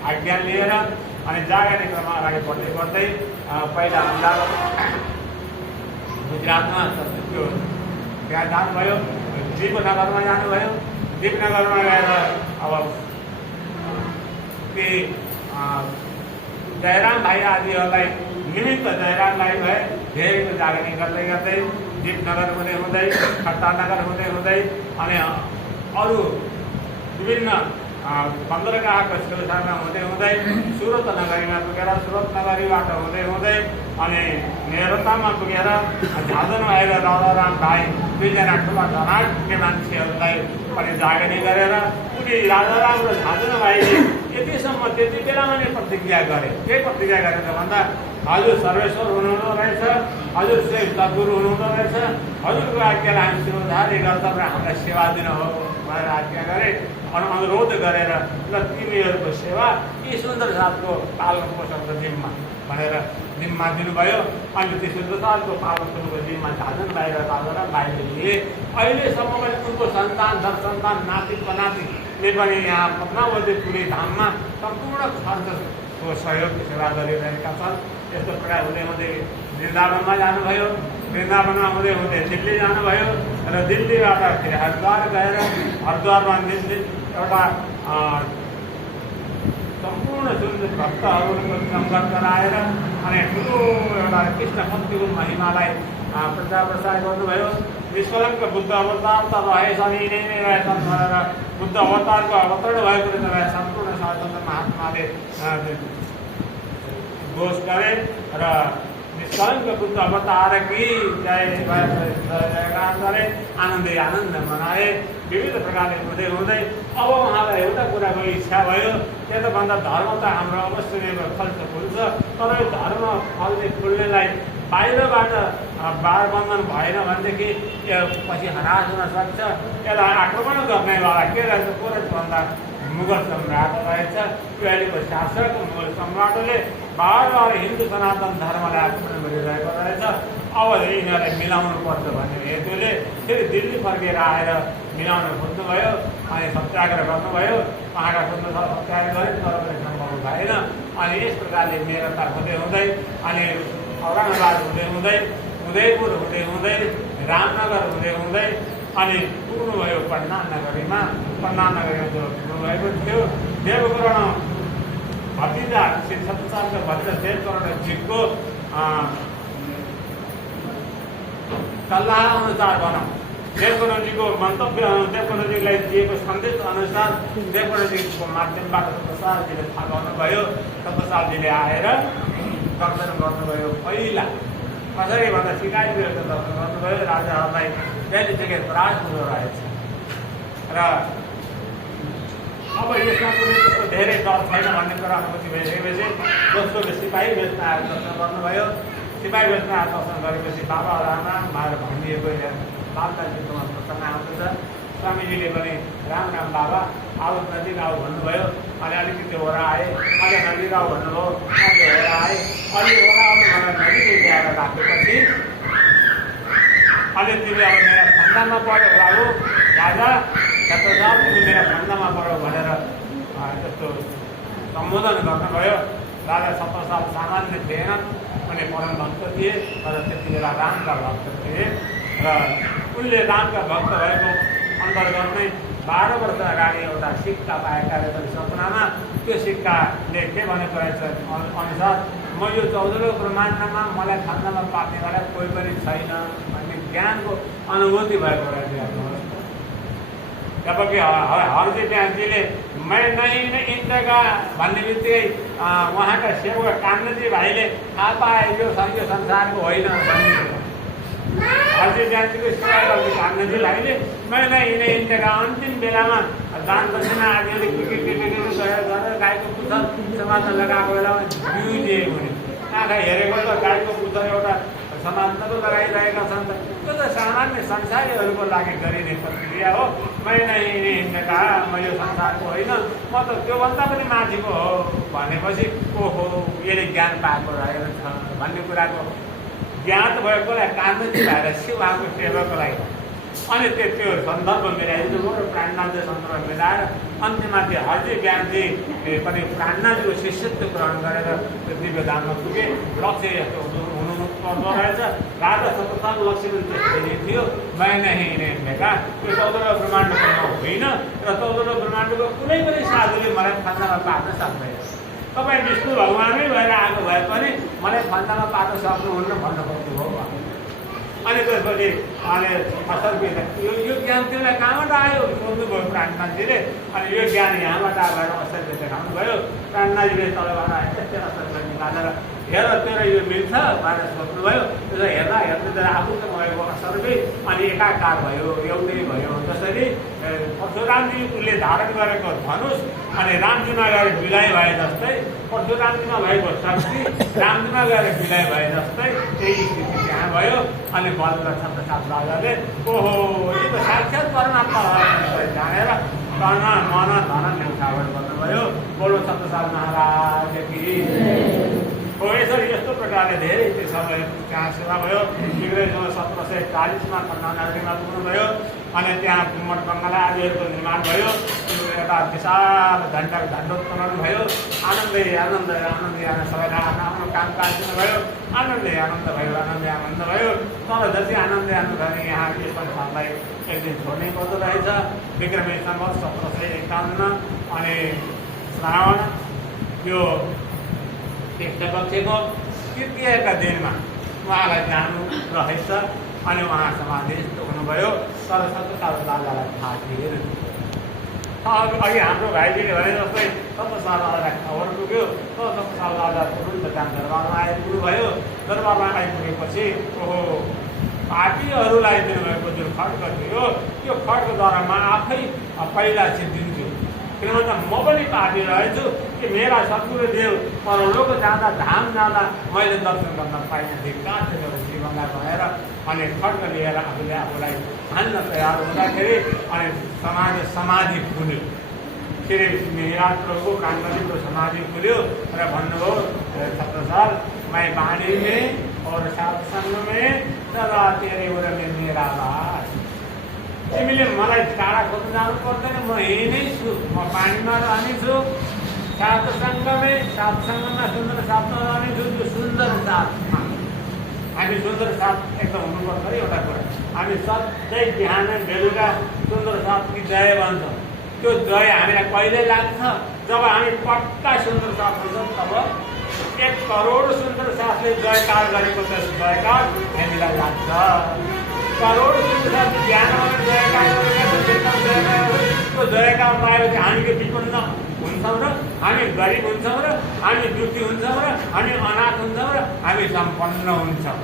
आज्ञा लिएर अनि जागरण क्रममा अगाडि बढ्दै पहिला गुजरातमा त्यो त्यहाँ जानुभयो। दीपनगरमा जानुभयो। दीपनगरमा गएर अब ती जयराम भाइ आदिहरूलाई निमित्त जयरामलाई भए धेरैको जागनी गर्दै गर्दै दीपनगर हुँदै हुँदै खट्टानगर हुँदै हुँदै अनि अरू विभिन्न बन्दरगाहको छेउछाउमा हुँदै हुँदै सुरत नगरीमा पुगेर सुरत नगरीबाट हुँदै हुँदै अनि नेरतामा पुगेर झाँजन भएर राजाराम भाइ दुईजना ठुला धनाढ्य मान्छेहरूलाई पनि जागनी गरेर उनी राजाराम र झाँजन भाइले यतिसम्म त्यति बेलामा नै प्रतिज्ञा गरे। के प्रतिज्ञा गरेर भन्दा हजुर सर्वेश्वर हुनुहुँदो रहेछ, हजुर श्रेष्ठ सद्गुरु हुनुहुँदो रहेछ, हजुरको आज्ञालाई हामी शिरोधार्य गर्छौँ र हामीलाई सेवा दिनु हो भनेर आज्ञा गरे। अनि अनुरोध गरेर ल तिमीहरूको सेवा यी सुन्दर साथको पालन पोषणको जिम्मा भनेर जिम्मा दिनुभयो। अनि त्यो सुन्दर साथको पालन पोषणको जिम्मा झाँजन भाइ र राजाराम भाइले लिए। अहिलेसम्म पनि उनको सन्तान दर सन्तान नाति पनातिले पनि यहाँ पद्मावती पुरी धाममा सम्पूर्ण खर्चको सहयोगको सेवा गरिरहेका छन्। यस्तो प्रकार हुँदै हुँदै वृन्दावनमा जानुभयो। वृन्दावनमा हुँदै हुँदै दिल्ली जानुभयो र दिल्लीबाट फेरि हरिद्वार गएर हरिद्वारमा एउटा सम्पूर्ण जुन भक्तहरूको सङ्गत गराएर अनि ठुलो एउटा कृष्ण भक्तिको महिमालाई प्रचार प्रसार गर्नुभयो। निष्कलङ्क बुद्ध अवतार त रहेछन्, यिनै नै रहेछन् भनेर बुद्ध अवतारको अवतरण भएको रहेछ सम्पूर्ण सनातन महात्माले घोष गरे र निष्कलङ्क बुद्ध अवतार कि जय जयगान गरे, आनन्दै आनन्द मनाए। विविध प्रकारले हुँदै हुँदै अब उहाँलाई एउटा कुराको इच्छा भयो, त्यो त भन्दा धर्म त हाम्रो अवश्य नै फल्छ फुल्छ, तर यो धर्म फल्ने फुल्नेलाई बाहिरबाट बारबन्धन भएन भनेदेखि यो पछि हरास हुन सक्छ। यसलाई आक्रमण गर्नेवाला के रहेछ को रहेछ भन्दा मुगल सम्राट रहेछ। त्यो अहिलेको शासक मुगल सम्राटले बार हिन्दू सनातन धर्मलाई आक्रमण गरिरहेको रहेछ। अब यिनीहरूलाई मिलाउनु पर्छ भन्ने हेतुले फेरि दिल्ली फर्केर आएर मिलाउन खोज्नुभयो। अनि सत्याग्रह गर्नुभयो। उहाँका सुन्दर सत्याग्रह गरे तर पनि सम्भव भएन। अनि यस प्रकारले मेरता हुँदै हुँदै अनि औरङ्गाबाद हुँदै हुँदै उदयपुर हुँदै हुँदै रामनगर हुँदै हुँदै अनि पुग्नुभयो पन्ना नगरीमा। पन्ना नगरीमा जो पुग्नुभएको थियो देवकर्ण भतिजा श्री सत्यसारको भतिजा देवकर्णजीको सल्लाह अनुसार भनौँ, देवकर्णजीको मन्तव्य देवकर्णजीलाई दिएको सन्देश अनुसार देवकर्णजीको माध्यमबाट सत्यसारजीले थाहा गर्नुभयो। सत्यसारजीले आएर दर्शन गर्नुभयो। पहिला कसरी भन्दा सिकाइदिएको दर्शन गर्नुभयो। राजाहरूलाई जहिले जग्गा त्रास हुँदो रहेछ र अब यसमा कुनै त्यस्तो धेरै डर छैन भन्ने कुरा अनुभूति भइसकेपछि दोस्रो सिपाही बेच्न आएर दर्शन गर्नुभयो। सिपाही बेच्न आएर दर्शन गरेपछि बाबा राम राम भनेर भनिएको बालताजीकोमा प्रसन्न आउँदछ। स्वामीजीले पनि राम राम बाबा आऊ नजिक आऊ भन्नुभयो। अनि अलिकति ओरा आए, अझ नजिक आऊ भन्नुभयो, अझ ओरा आए, अलि ओरा आउनु भनेर नजिकै ल्याएर राखेपछि अनि तिमी अब मेरा फन्दामा पऱ्यो बाबु राजा छत्रसाल, तिमी मेरा फन्दामा पऱ्यो भनेर त्यस्तो सम्बोधन गर्नुभयो। राजा छत्रसाल सामान्य थिएनन्, उनी परम भक्त थिए तर त्यति बेला रामका भक्त थिए र उनले रामका भक्त भएको अन्तर्गतमै 12 वर्ष अगाडि एउटा सिक्का पाएका रहेछन् सपनामा। त्यो सिक्काले के भनेको रहेछ अनुसार म यो 14औं ब्रह्माण्डमा मलाई फन्दामा पार्नेवाला कोही पनि छैन भन्ने ज्ञानको अनुभूति भएको रहेछ। जबकि हरजी ब्यासजीले मैं नहीं न इन जगह भन्ने बित्तिकै उहाँका सेवक कान्नजी भाइले थाहा पाए यो संसारको होइन भन्ने। हरजी ब्यासजीको सेवा गर्ने कान्नजी भाइले मैं नहीं न इन जगह अन्तिम बेलामा दान दक्षिणा आदिले के गरेर गाईको पुच्छर समाजमा लगाएको बेलामा बिउ दिएको हुने आँखा हेरेको त गाईको पुच्छर एउटा समाजमा त लगाइरहेका छन्। त्यो त सामान्य संसारीहरूको लागि गरिने प्रक्रिया हो। मैले हिँड्ने कहा म यो संसारको होइन, म त त्योभन्दा पनि माथिको हो भनेपछि ओहो यसले ज्ञान पाएको रहेछ भन्ने कुराको ज्ञात भएकोलाई कान्नजी भएर शिवको सेवाको लागि अनि त्यो सन्दर्भ मिलाइदिनुभयो र प्राणनाथले सन्दर्भ मिलाएर अन्त्यमा त्यो हरजी ब्यासजी पनि प्राणनाथको शिष्यत्व ग्रहण गरेर त्यो दिव्यदानमा पुगे। लक्ष्य यस्तो पर्दो रहेछ। राजा सतसाल लक्ष्मण त्यसरी थियो, मैं नहीं इन्हें देखा। यो 14 ब्रह्माण्डको नाउँ होइन र 14 ब्रह्माण्डको कुनै पनि साधुले मलाई फन्दामा पार्न सक्दैन। तपाईँ विष्णु भगवानै भएर आएको भए पनि मलाई फन्दामा पार्न सक्नुहुन्न भन्न खोज्नुभयो। अनि त्यसपछि असर यो ज्ञान तिमीलाई कहाँबाट आयो सोध्नुभयो प्राणनाथजीले। अनि यो ज्ञान यहाँबाट आएर असर देखाउनुभयो। प्राणनाथजीले तलबाट यस्तै असर निकालेर हेर तेरो यो मिल्छ भनेर सोध्नुभयो। त्यसो हेर्दा हेर्दै आफूसँग भएको असरले अनि एकाकार भयो, एउटै भयो। जसरी परशुरामजीले धारण गरेको धनुष अनि रामजीमा गएर विलय भए जस्तै, परशुरामजीमा भएको शक्ति रामजीमा गएर विलय भए जस्तै त्यही स्थिति त्यहाँ भयो। अनि बल्ल छत्रसाल राजाले ओहो यो त साक्षात् परमात्मा जानेर तन मन धन न्यौछावट गर्नुभयो। बोलो छत्रसाल महाराज की। हो यसरी यस्तो प्रकारले धेरै त्यो समय त्यहाँ सेवा भयो। शीघ्रै 1740मा खन्डानगरीमा पुग्नुभयो। अनि त्यहाँ मठ बङ्गला आदिहरूको निर्माण भयो। एउटा विशाल झण्डोत्तोलन भयो। आनन्दै आनन्दै आनन्दै आनन्द सबैलाई आफ्नो आफ्नो कामकाज दिनुभयो। आनन्दै आनन्द भयो, आनन्दै आनन्द भयो। तर जति आनन्दै आनन्द भने यहाँ यो संसारलाई एक दिन छोड्नै पर्दो रहेछ। विक्रमी सम्वत 1751 अनि श्रावण यो कृष्ण पक्षको तृतीयका दिनमा उहाँलाई जानु रहेछ। अनि उहाँ समाधिस्थ हुनुभयो। तर छत्रसाल राजालाई थाहा थिएन। अघि हाम्रो भाइजीले भने जस्तै छत्रसाल राजालाई खबर पुग्यो। तर छत्रसाल राजा तुरुन्त त्यहाँ दरबारमा आइपुग्नुभयो। दरबारमा आइपुगेपछि ओहो पापीहरूलाई दिनुभएको जुन खड्ग थियो त्यो खड्गद्वारा म आफै पहिला सिद्धिन्छु। किनभने म पनि पापी रहेछु कि मेरा सद्गुरुदेव परलोक जाँदा धाम जाँदा मैले दर्शन गर्न पाइनँ। धिक्कार थियो जीवनलाई भनेर अनि खड्ग लिएर आफूलाई हान्न तयार हुँदाखेरि अनि समाधि खुल्यो। श्री मिहिराज प्रभुको काण्डलीको समाधि खुल्यो र भन्नुभयो छत्रसाल मैं वाणी में और सत्संग में सदा तेरे उर में मेरा वास। तिमीले मलाई टाढा खोज्न जानु पर्दैन, म यही नै छु, म पानीमा रहनेछु। सत्सङ्गमा सुन्दर साथमा रहनेछु। त्यो सुन्दर साथमा हामी सुन्दर साथ एकदम हुनुपर्छ अरे एउटा कुरा। हामी सधैँ बिहान बेलुका सुन्दर साथ कि जय भन्छौँ। त्यो जय हामीलाई कहिले लाग्छ जब हामी पक्का सुन्दर साथ हुन्छौँ। तब 1 करोड सुन्दर साथले जयकार गरेको त्यस जयकार हामीलाई लाग्छ। करोड सुन्दर साथ ज्ञान जयकार गरेको जयकार पाएपछि हामी के विपन्न हुन्छौँ र हामी गरिब हुन्छौँ र हामी दुखी हुन्छौँ र हामी अनाथ हुन्छौँ र हामी सम्पन्न हुन्छौँ।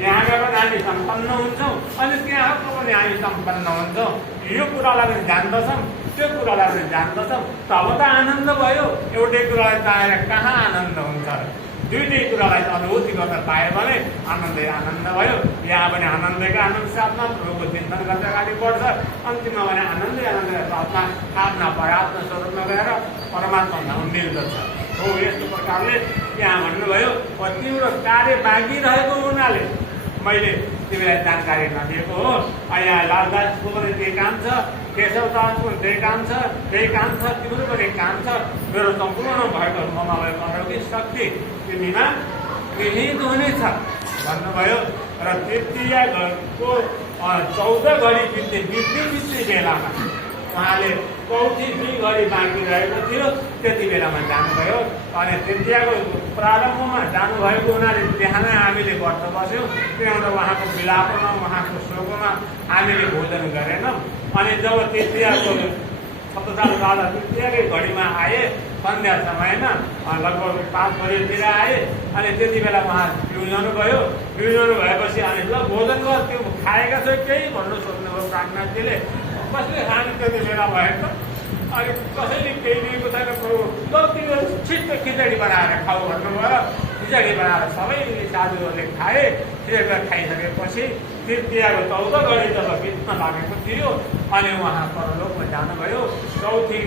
यहाँका पनि हामी सम्पन्न हुन्छौँ अनि त्यहाँको पनि हामी सम्पन्न हुन्छौँ। यो कुरालाई पनि जान्दछौँ, त्यो कुरालाई पनि जान्दछौँ। तब त आनन्द भयो। एउटै कुरालाई चाहेर कहाँ आनन्द हुन्छ र? दुईटै कुरालाई अनुभूति गर्न पायो भने आनन्दै आनन्द भयो। यहाँ पनि आनन्दकै आनन्द साथमा प्रभुको चिन्तन गर्दै अगाडि बढ्छ। अन्तिममा भने आनन्दै आनन्दका साथमा आफ्ना परात्म स्वरूपमा गएर परमात्मा धाम मिल्दछ। हो यस्तो प्रकारले यहाँ भन्नुभयो तिम्रो कार्य बाँकी रहेको हुनाले मैले तिमीलाई जानकारी नदिएको हो। यहाँ लालदासको पनि त्यही काम छ, केशव दासको पनि त्यही काम छ, त्यही काम छ, तिम्रो पनि काम छ। मेरो सम्पूर्ण भएको ममा भएको अलौकिक शक्ति तिमीमा निहित हुनेछ भन्नुभयो। र तृतीयको 14 घडी बित्ने बेलामा उहाँले चौथी 2 घडी बाँकी रहेको थियो। त्यति बेलामा जानुभयो। अनि तृतीयको प्रारम्भमा जानुभएको हुनाले त्यहाँ नै हामीले व्रत बस्यौँ। त्यहाँबाट उहाँको विलापमा उहाँको शोकमा हामीले भोजन गरेनौँ। अनि जब तृतीयको छत्रसाल राजा तृतीयकै घडीमा आए सन्ध्या समयमा लगभग 5 बजेतिर आए। अनि त्यति बेला उहाँ पिउनु भयो। पिउनु भएपछि अनि ल भोजन गर, त्यो खाएका छौ केही भन्नु सोध्नुभयो प्राणनाथजीले। कसले खाने त्यति बेला भयो त? अनि कसैले केही दिएको छैन प्रभु, ल तिमीले छिट्टो खिचडी बनाएर खाऊ भन्नुभयो। खिचडी बनाएर सबै साधुहरूले खाए। खिचडी खाइसकेपछि तृतीयको 14 घडी जब बित्न लागेको थियो अनि उहाँ परलोकमा जानुभयो। चौथी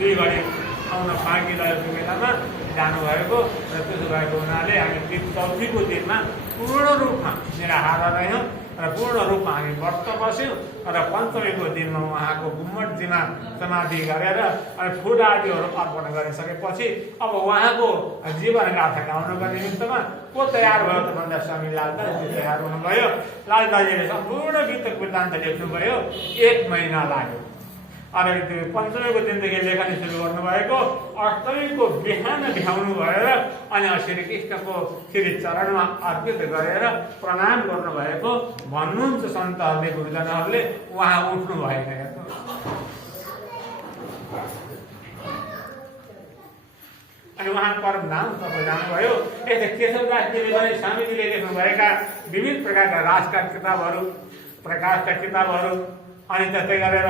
2 घडी आउन बाँकी रहेको बेलामा जानुभएको र त्यसो भएको हुनाले हामी चौथीको दिनमा पूर्ण रूपमा निराहार रह्यौँ। र पूर्ण रूपमा हामी व्रत बस्यौँ र पञ्चमीको दिनमा उहाँको गुम्मटजीमा समाधि गरेर अनि फुल आदिहरू अर्पण गरिसकेपछि अब उहाँको जीवन गाथा गाउनको निमित्तमा को तयार भयो त भन्दा स्वामी लालदासजी तयार हुनुभयो। लालदासजीले सम्पूर्ण वित्त वृत्तान्त लेख्नुभयो। 1 महिना लाग्यो। अनि त्यो पञ्चमीको दिनदेखि लेखनी सुरु गर्नुभएको, अष्टमीको बिहान भ्याउनु भएर अनि श्रीकृष्णको श्री चरणमा अर्पित गरेर प्रणाम गर्नुभएको भन्नुहुन्छ सन्तहरूले, गुरुजनहरूले। उहाँ उठ्नु भएन। अनि उहाँको परम धाम तपाईँ जानुभयो। यस्तै केशवदासजीले पनि स्वामीजीले लेख्नुभएका विविध प्रकारका राजका किताबहरू, प्रकाशका किताबहरू, अनि त्यस्तै गरेर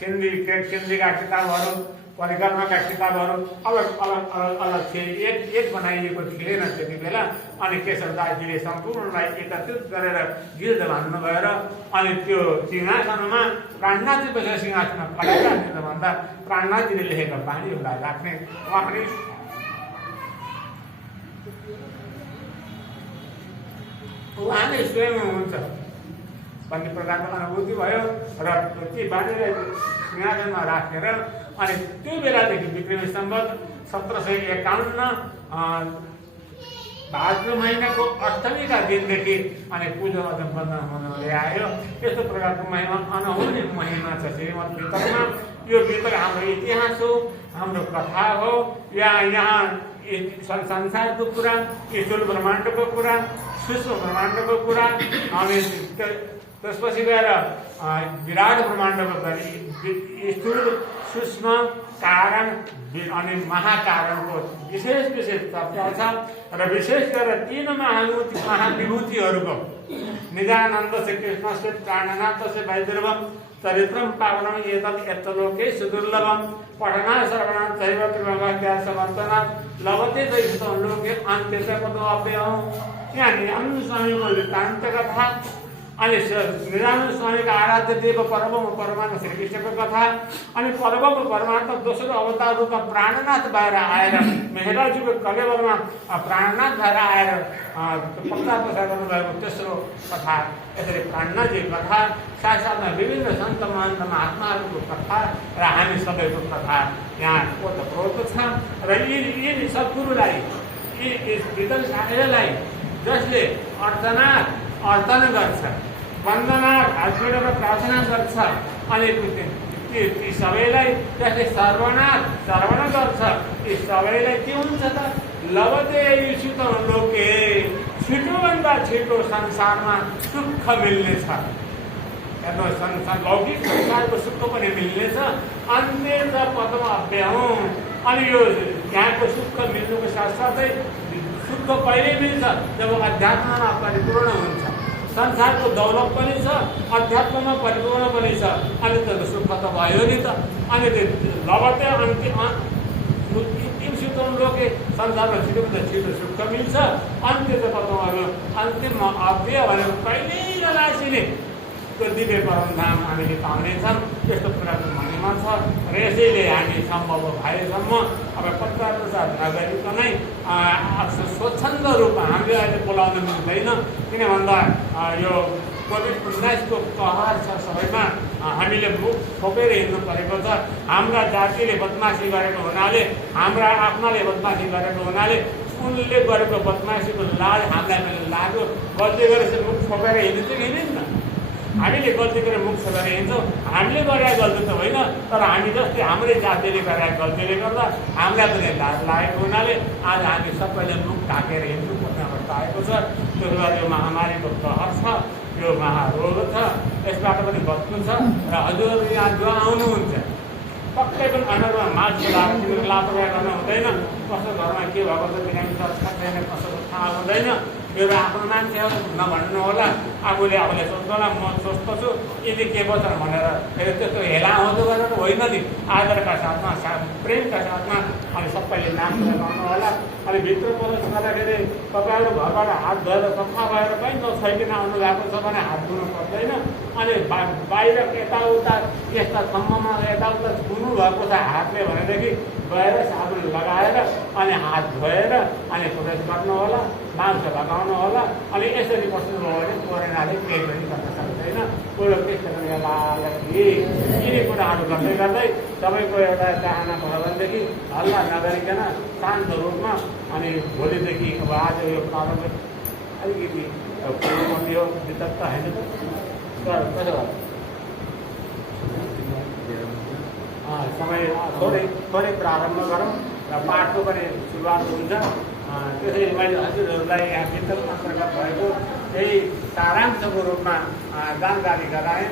सिन्धीका किताबहरू, परिक्रमाका किताबहरू अलग अलग अलग अलग थिए। एक बनाइएको थिएन त्यति बेला। अनि केशवदासजीले सम्पूर्णलाई एकत्रित गरेर गिर्द भन्नुभयो र अनि त्यो सिंहासनमा प्राणनाथजी बसेर सिंहासनमा खडाइराख्ने भन्दा प्राणनाथजीले लेखेका बाणीहरूलाई राख्ने उहाँ नै स्वयं हुनुहुन्छ भन्ने प्रकारको अनुभूति भयो र ती बाणीलाई सिंहासनमा राखेर अनि त्यो बेलादेखि विक्रमी सम्वत 1751 भाद्र महिनाको अष्टमीका दिनदेखि अनि पूजा सम्पन्न हुँदै आयो। यस्तो प्रकारको महिमा अनहुने महिमा छ श्रीमद् वितकमा। यो वितक हाम्रो इतिहास हो, हाम्रो कथा हो। यहाँ संसारको कुरा, स्थूल ब्रह्माण्डको कुरा, सूक्ष्म ब्रह्माण्डको कुरा, अनि त्यसपछि गएर विराट ब्रह्माण्डको स्थूल, सूक्ष्म, कारण अनि महाकारणको विशेष चर्चा छ। र विशेष गरेर 3 महाविभूतिहरूको निजानन्द से कृष्ण से प्राणनाथ से वैद्यवम चरित्रम पावनम एतत् यत्लोके सुदुर्लभम पठना श्रवणा चैव कृपया लभते दैहित लोके अन्त्य पदो अव्ययम्। यहाँ निजानन्द स्वामीको वृत्तान्त कथा, अनि निजानन्द स्वामीका आराध्य देव परम परमात्मा श्रीकृष्णको कथा, अनि परम परमात्मा दोस्रो अवतार रूपमा प्राणनाथ भएर आएर मेहराजीको कलेवरमा प्राणनाथ भएर आएर प्रचार प्रसार गर्नुभएको तेस्रो कथा। यसरी प्राणनाथजी कथा, साथसाथमा विभिन्न सन्त महन्त महात्माहरूको कथा र हामी सबैको कथा यहाँ ओतप्रोत छ। र यी सद्गुरुलाई, यी विद्वान साथीहरूलाई जसले अर्चना गर्छ, वन्दना हात जोडेर प्रार्थना गर्छ, अनि ती सबैलाई जसले श्रवण गर्छ, ती सबैलाई के हुन्छ त लभते युषित लोके, छिटोभन्दा छिटो संसारमा सुख मिल्नेछ। लौकिक संसारको सुख पनि मिल्नेछ। अन्त्य पदमा अव्ययम्। अनि यो यहाँको सुख मिल्नुको साथसाथै सुख कहिले मिल्छ जब अध्यात्ममा परिपूर्ण हुन्छ। संसारको दौलत पनि छ, अध्यात्ममा परिपूर्ण पनि छ, अनि त सुख त भयो नि त। अनि त्यो लभते अन्तिम लोके, संसारमा छिटोभन्दा छिटो सुख मिल्छ। अन्त्य त पदमा, अन्तिममा अव्यय भनेको कहिल्यै नलासिने त्यो दिव्य परमधाम हामीले पाउनेछौँ। यस्तो प्रकारको महिमा छ। र यसैले हामी सम्भव भएसम्म अब प्रचार प्रसार नगरिकनै स्वच्छन्द रूपमा हामीले अहिले बोलाउन मिल्दैन। किन भन्दा यो कोभिड-19 को कहर छ सबैमा। हामीले मुख छोपेर हिँड्नु परेको छ। हाम्रा जातिले बदमासी गरेको हुनाले, हाम्रा आफ्नाले बदमासी गरेको हुनाले उनले गरेको बदमासीको लाज हामीलाई पनि लाग्यो। गल्ती गरेर मुख छोपेर हिँड्नु चाहिँ हिँड्दैन। हामीले गल्ती गरेर मुख छोपेर हिँड्छौँ। हामीले गरेका गल्ती त होइन, तर हामी जस्तै हाम्रै जातिले गरेका गल्तीले गर्दा हामीलाई पनि लाज लागेको हुनाले आज हामी सबैले मुख ढाकेर हिँड्नु पर्ने अवस्था आएको छ। त्यो बेला यो महामारीको कहर छ, यो महारोग छ, यसबाट पनि बच्नु छ। र हजुरहरू यहाँ जो आउनुहुन्छ पक्कै पनि अनुहारमा मास्क लगाएर लापरवाही गर्नु हुँदैन। कसो घरमा के भएको छ बिरामी छ छैन कसो थाहा हुँदैन। मेरो आफ्नो मान्छे हो नभन्नु होला। आफूले आफूले सोच्नु होला म सोच्दो छु यदि के बच्छन् भनेर फेरि त्यस्तो हेला आउँदो गरेर होइन नि। आदरका साथमा, प्रेमका साथमा अनि सबैले नाम लगाउनु होला। अनि भित्र प्रवेश गर्दाखेरि तपाईँहरू घरबाट हात धोएर सफा भएर कहीँ नछैकिन आउनु भएको छ भने हात धुनु पर्दैन। अनि बाहिर यताउता यस्ता सम्ममा यताउता धुनु भएको छ हातले भनेदेखि गएर साबुन लगाएर अनि हात धोएर अनि प्रवेश गर्नु होला। महासभामा आउनु होला। अनि यसरी बस्नुभयो भने कोरोनाले केही पनि गर्न सक्दैन। कोही त्यस कारणले यिनी कुराहरू गर्दै गर्दै सबैको एउटा चाहना भयो भनेदेखि हल्ला नगरिकन शान्त रूपमा अनि भोलिदेखि अब आज यो प्रारम्भ अलिकति पूर्वपट्टि हो वितत त होइन त कसो समय थोरै प्रारम्भ गरौँ र पाठको पनि सुरुवात हुन्छ। त्यसैले मैले हजुरहरूलाई यहाँ चिन्तन अन्तर्गत भएको त्यही सारांशको रूपमा जानकारी गराएँ।